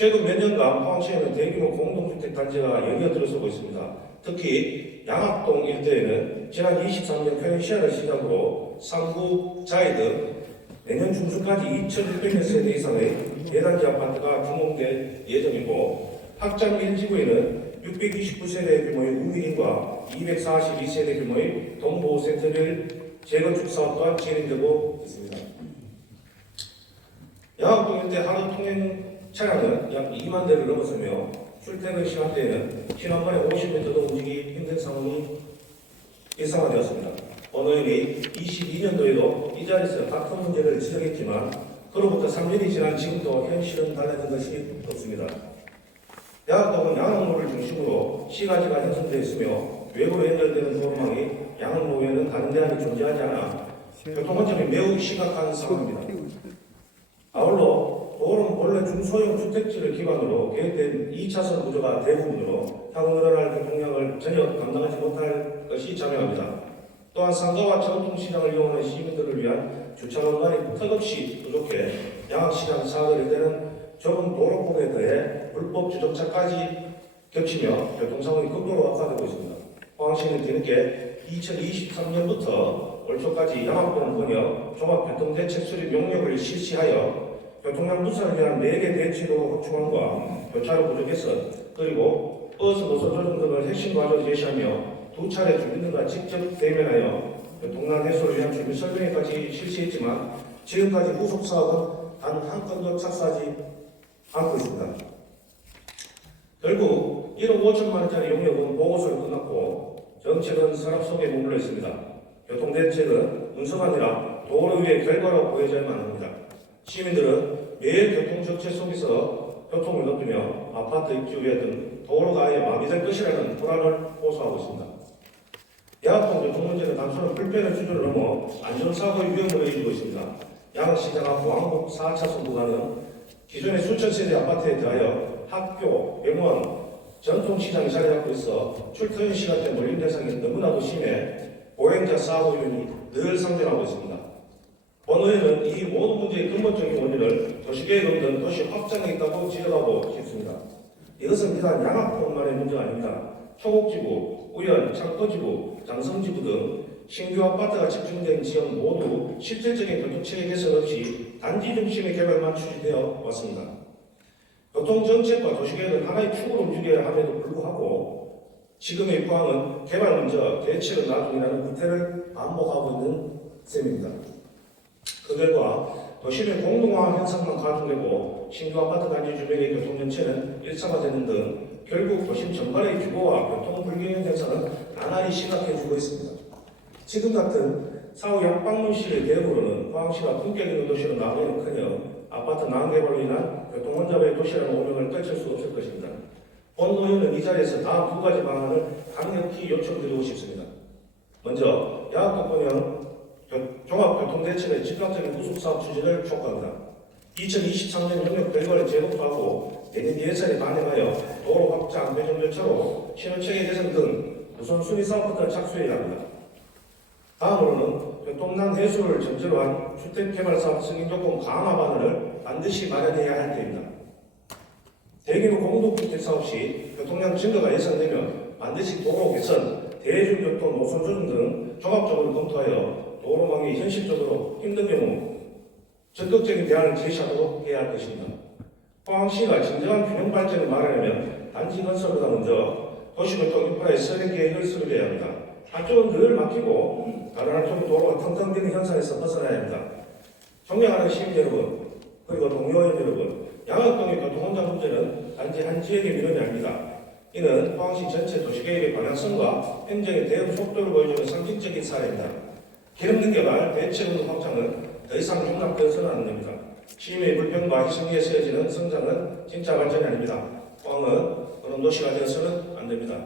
최근 몇 년간 포항시에는 대규모 공동주택 단지가 연이어 들어서고 있습니다. 특히 양학동 일대에는 지난 23년 평시안을 시작으로 상구, 자이 등 내년 중순까지 2,600여 세대 이상의 대단지 아파트가 준공될 예정이고, 확장 1지구에는 629세대 규모의 우미림과 242세대 규모의 동보센터별 재건축 사업 또한 진행되고 있습니다. 양학동 일대 하루 통행 차량은 약 2만 대를 넘어서며 출퇴근 시간대에는 지난번에 50m도 움직이기 힘든 상황이 일상화되었습니다. 원호인이 22년도에도 이 자리에서 같은 문제를 지적했지만 그로부터 3년이 지난 지금도 현실은 달라진 것이 없습니다. 양학동은 양학로를 중심으로 시가지가 형성되어 있으며 외부로 연결되는 도로망이 양학로에는 다른 대안이 존재하지 않아 교통혼잡이 매우 심각한 상황입니다. 아울러 도로는 원래 중소형 주택지를 기반으로 계획된 2차선 구조가 대부분으로 향후 늘어날 교통량을 전혀 감당하지 못할 것이 자명합니다. 또한 상가와 전통시장을 이용하는 시민들을 위한 주차 공간이 턱없이 부족해 양학시장 사업을 일대는 좁은 도로폭에 더해 불법 주정차까지 겹치며 교통상황이 극도로 악화되고 있습니다. 포항시는 뒤늦게 2023년부터 올 초까지 양학동 번역 종합교통대책 수립 용역을 실시하여 교통량 분산을 위한 4개 대치도로 확충함과 교차로 부족 개선, 그리고 버스 노선 조정 등을 핵심 과제로 제시하며 2차례 주민들과 직접 대면하여 교통난 해소를 위한 준비 설명회까지 실시했지만 지금까지 후속 사업은 단 한 건도 착수하지 않고 있습니다. 결국 1억 5천만 원짜리 용역은 보고서로 끝났고 정책은 서랍 속에 머물러 있습니다. 교통대책은 문서가 아니라 도로 위의 결과로 보여져야만 합니다. 시민들은 매일 교통정체 속에서 교통을 느끼며 아파트 입주에 등 도로가 아예 마비될 것이라는 불안을 호소하고 있습니다. 양학동 교통 문제는 단순한 불편의 수준을 넘어 안전사고의 위험을 의지고 있습니다. 양학시장 앞 왕복 4차선 구간은 기존의 수천 세대 아파트에 더하여 학교, 병원, 전통시장이 자리 잡고 있어 출퇴근 시간대 몰림 대상이 너무나도 심해 보행자 사고 요인이 늘 상존하고 있습니다. 원의회는 이 모든 문제의 근본적인 원인을 도시계획 등 도시 확장에 있다고 지적하고 싶습니다. 이것은 비단 양학동만의 문제가 아닙니다. 초곡지구, 우연, 창포지구, 장성지구 등 신규 아파트가 집중된 지역 모두 실질적인 교통체계 개선 없이 단지 중심의 개발만 추진되어 왔습니다. 교통정책과 도시계획은 하나의 축으로 움직여야 함에도 불구하고 지금의 포항은 개발 먼저 대책은 나중이라는 구태를 반복하고 있는 셈입니다. 그 결과 도시의 공동화 현상만 가중되고 신규 아파트 단지 주변의 교통정체는 일상화되는 등 결국 도심 전반의 규모와 교통 불균형 현상은 나날이 심각해지고 있습니다. 지금 같은 사후 약방문시의 계획으로는 포항시가 품격 있는 도시로 나가기는커녕 아파트 난개발로 인한 교통혼잡의 도시라는 오명을 떨칠 수 없을 것입니다. 본노위는 이 자리에서 다음 두 가지 방안을 강력히 요청드리고 싶습니다. 먼저 양학동권형 종합교통대책의 즉각적인 후속사업 추진을 촉구합니다. 2023년 용역 결과를 재검토하고 내년 예산에 반영하여 도로 확장, 배정열차로 신호체계 개선 등 우선순위 사업부터 착수해야 합니다. 다음으로는 교통난 해소를 전제로 한 주택개발사업 승인조건 강화 방안을 반드시 마련해야 할 때입니다. 대규모 공동주택 사업 시 교통량 증가가 예상되면 반드시 도로 개선, 대중교통 노선 조정 등 종합적으로 검토하여 도로망이 현실적으로 힘든 경우 적극적인 대안을 제시하도록 해야 할 것입니다. 포항시가 진정한 균형 발전을 말하려면 단지 건설보다 먼저 도시교통 인프라의 선행 계획을 수립해야 합니다. 한쪽은 늘 막히고 다른 한쪽은 도로가 텅텅 비는 현상에서 벗어나야 합니다. 존경하는 시민 여러분, 그리고 동료원 여러분, 양학동의 교통혼잡 문제는 단지 한 지역의 민원이 아닙니다. 이는 포항시 전체 도시계획의 방향성과 행정의 대응 속도를 보여주는 상징적인 사례입니다. 기름 능개발, 대체운동 확장은 더 이상 용납되어서는 안 됩니다. 시민의 불평과 희생에 세워지는 성장은 진짜 발전이 아닙니다. 포항은 그런 도시가 되어서는 안 됩니다.